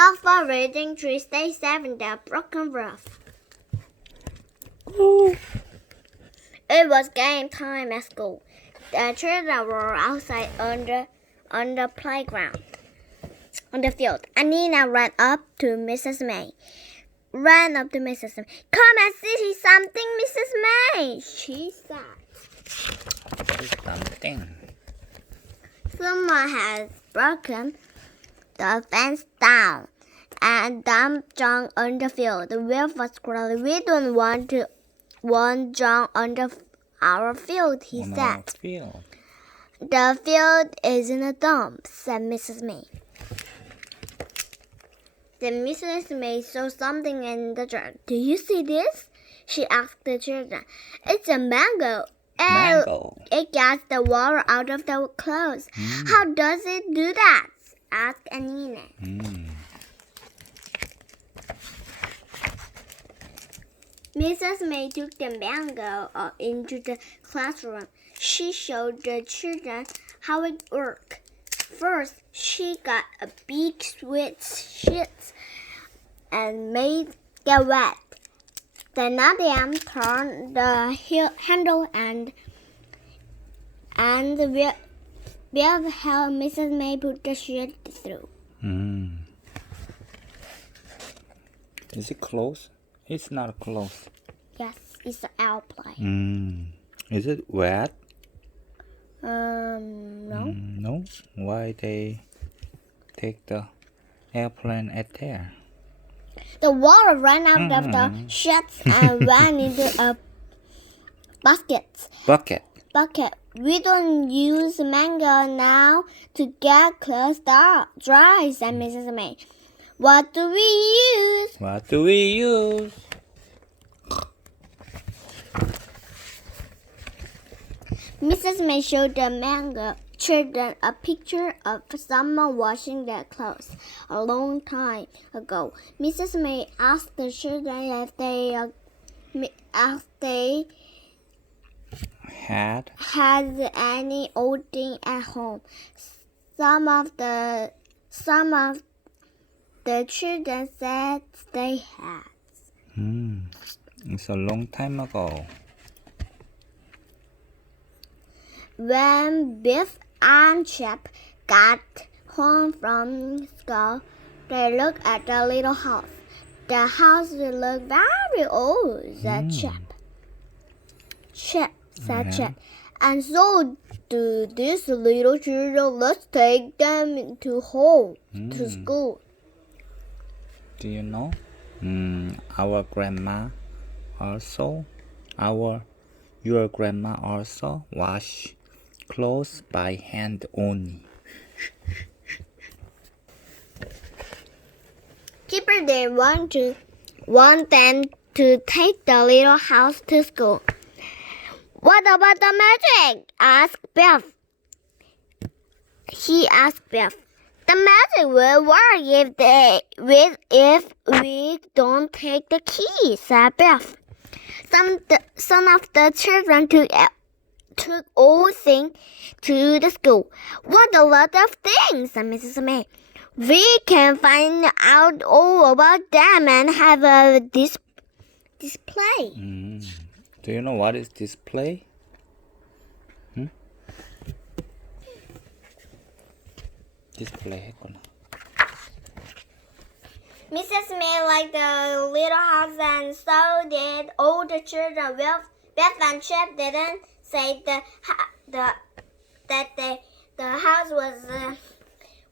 All four reading trees stay safe in the broken roof. It was game time at school. The children were outside on the playground. On the field, Anina ran up to Mrs. May. Come and see something, Mrs. May, she said. Something. Someone has broken the fence down and dumped John on the field. Wilf was crying. We don't want John on our field, he said. Field. The field isn't a dump, said Mrs. May. Then Mrs. May saw something in the jar. Do you see this? She asked the children. It's a mango. Mango. It gets the water out of the clothes. How does it do that? Asked Anina. Mrs. May took the mango into the classroom. She showed the children how it worked. First, she got a big sweet sheet and made it wet. Then Nadia turned the handle and will help Mrs. May put the sheet through. Is it close? It's not close. Yes, it's an airplane. Is it wet? No. No. Why they take the airplane at there? The water ran out of the sheets and went into a bucket. Bucket. We don't use mango now to get clothes dry, said Mrs. May. What do we use? Mrs. May showed the mango children a picture of someone washing their clothes a long time ago. Mrs. May asked the children if they had any old thing at home. Some of the children said they had. It's a long time ago. When Biff and Chip got home from school, they looked at the little house. The house looked very old, said Chip. Chip. And so do these little children. Let's take them to school. Do you know? Our grandma also, your grandma also wash clothes by hand only. Keeper didn't want them to take the little house to school. What about the magic? He asked Biff. The magic will work if we don't take the key, said Biff. Some of the children took all things to the school. What a lot of things, said Mrs. May. We can find out all about them and have a display. Do you know what is display? Display 했구나. Mrs. May liked the little house and so did all the children. Beth and Chip didn't say that the house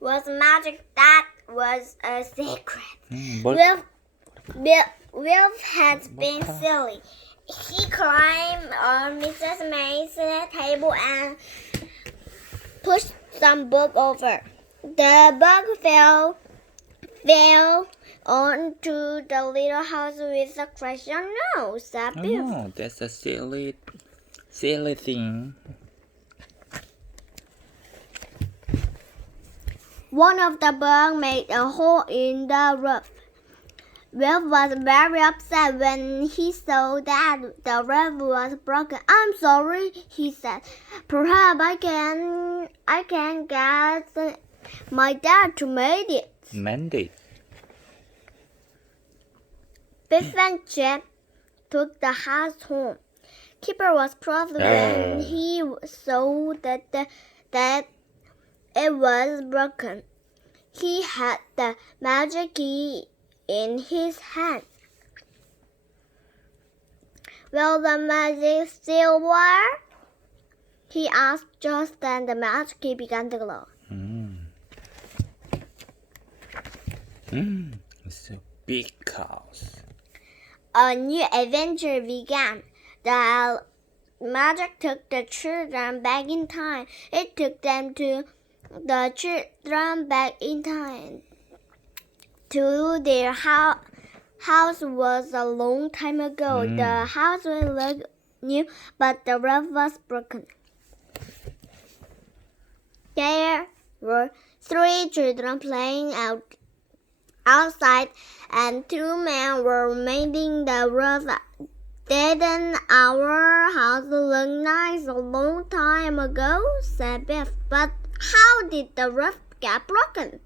was magic. That was a secret. Wilf had been silly. He climbed on Mrs. May's table and pushed some book over. The book fell onto the little house with a crash. Oh no, said Biff. Oh, that's a silly thing. One of the bugs made a hole in the roof. Wilf was very upset when he saw that the roof was broken. I'm sorry, he said. Perhaps I can get my dad to mend it. Mend it. Biff and Chip took the house home. Keeper was proud when he saw that it was broken. He had the magic key in his hand. Will the magic still work? He asked just then the magic key began to glow. It's a big house. A new adventure began. The magic took the children back in time. It took them to the children back in time to their house. House was a long time ago. The house will look new, but the roof was broken. There were 3 children playing outside, and 2 men were mending the roof. Didn't our house look nice a long time ago? Said Biff. But how did the roof get broken?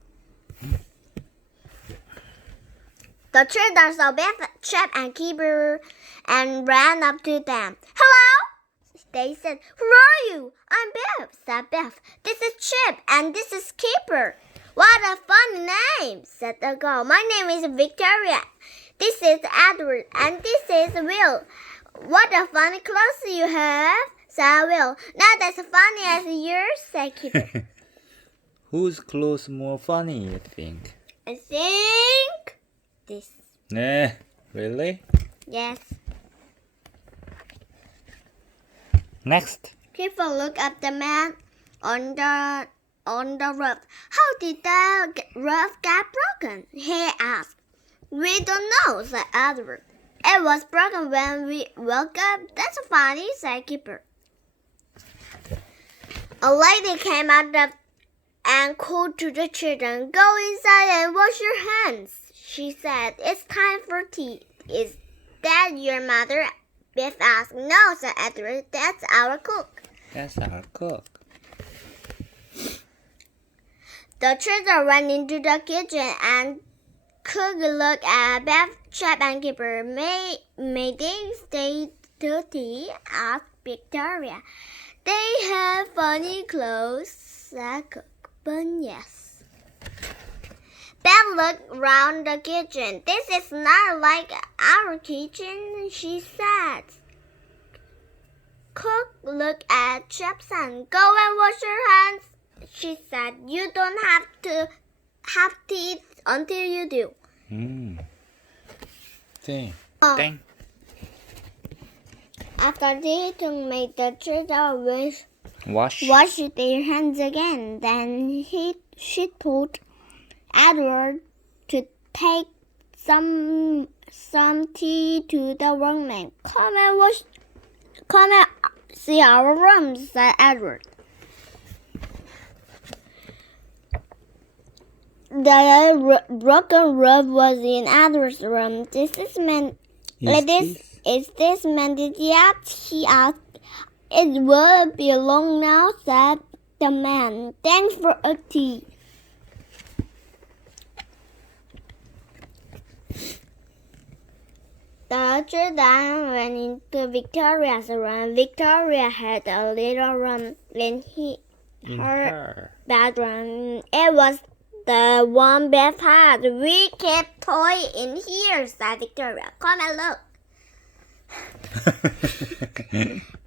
The children saw Biff, Chip, and Keeper and ran up to them. Hello, they said. Who are you? I'm Biff, said Biff. This is Chip, and this is Keeper. What a funny name, said the girl. My name is Victoria. This is Edward, and this is Will. What a funny clothes you have, said Will. Not as funny as yours, said Keeper. Whose clothes more funny, you think? I think this. Nah, really? Yes. Next. Keeper looked at the man on the roof. How did the roof get broken? He asked. We don't know, said Edward. It was broken when we woke up. That's funny, said Keeper. A lady came out and called to the children. Go inside and wash your hands, she said. It's time for tea. Is that your mother? Biff asked. No, said Edward. That's our cook. That's our cook. The children went into the kitchen and cook looked at Biff, Chip, and Keeper. May they stay to tea? Asked Victoria. They have funny clothes, said Cook. But yes. Beth looked round the kitchen. This is not like our kitchen, she said. Cook looked at Chip and go and wash your hands, she said. You don't have to have teeth until you do. Dang. Oh. Dang. After they made the children Wash. wash their hands again. Then she told Edward to take some tea to the workmen. Come and see our room, said Edward. The broken roof was in Edward's room. Is this mended yet? He asked. It will be long now, said the man. Thanks for a tea. The children went into Victoria's room. Victoria had a little room in her bedroom. It was the one Beth had. We kept toy in here, said Victoria. Come and look.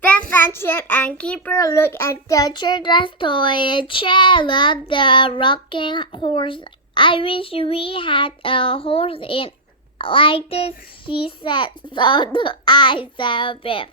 Beth and Chip and Keeper looked at the children's toy. Chair loved the rocking horse. I wish we had a horse in like this, she said. So do I, said Beth.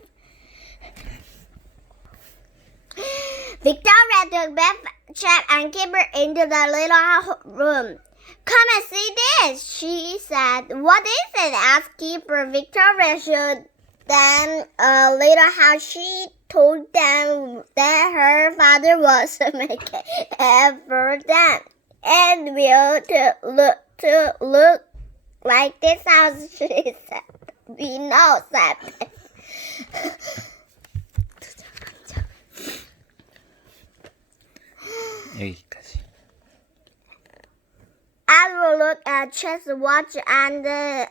Victoria took Beth, Chip, and Keeper into the little room. Come and see this, she said. What is it? Asked Keeper. Victoria showed them a little house. She told them that her father was making it for them. And will to look like this house, she said. We know, said Beth. 여기까지. I will look at Chip's watch and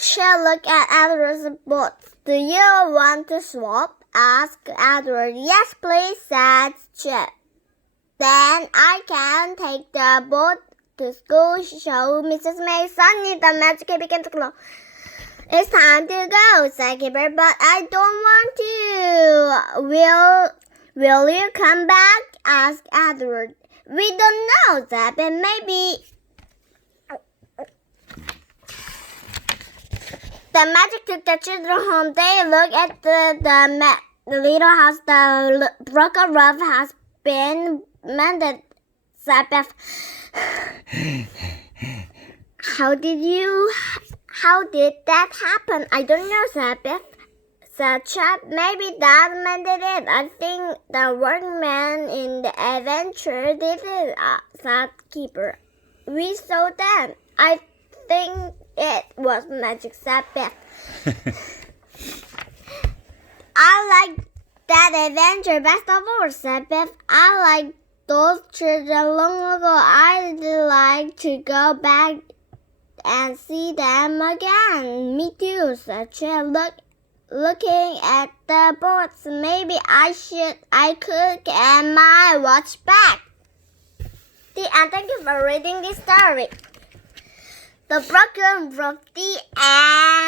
Chad looked at Edward's boat. Do you want to swap? Asked Edward. Yes, please, said Chad. Then I can take the boat to school, showed Mrs. May. Suddenly, the magic key began to glow. It's time to go, said Kipper, but I don't want to. Will you come back? Asked Edward. We don't know, said Ben. Maybe. The magic took the children home. They looked at the little house. The broken roof has been mended, said Beth. How did that happen? I don't know, said Beth. Said Chad. Maybe Dad mended it. I think the workmen in the adventure did it, said Keeper. We saw them. I think it was magic, said Beth. I like that adventure best of all, said Beth. I like those children long ago. I'd like to go back and see them again. Me too, said Chad. Looking at the boats, maybe I could get my watch back. The end. Thank you for reading this story. The Broken Roof, the end.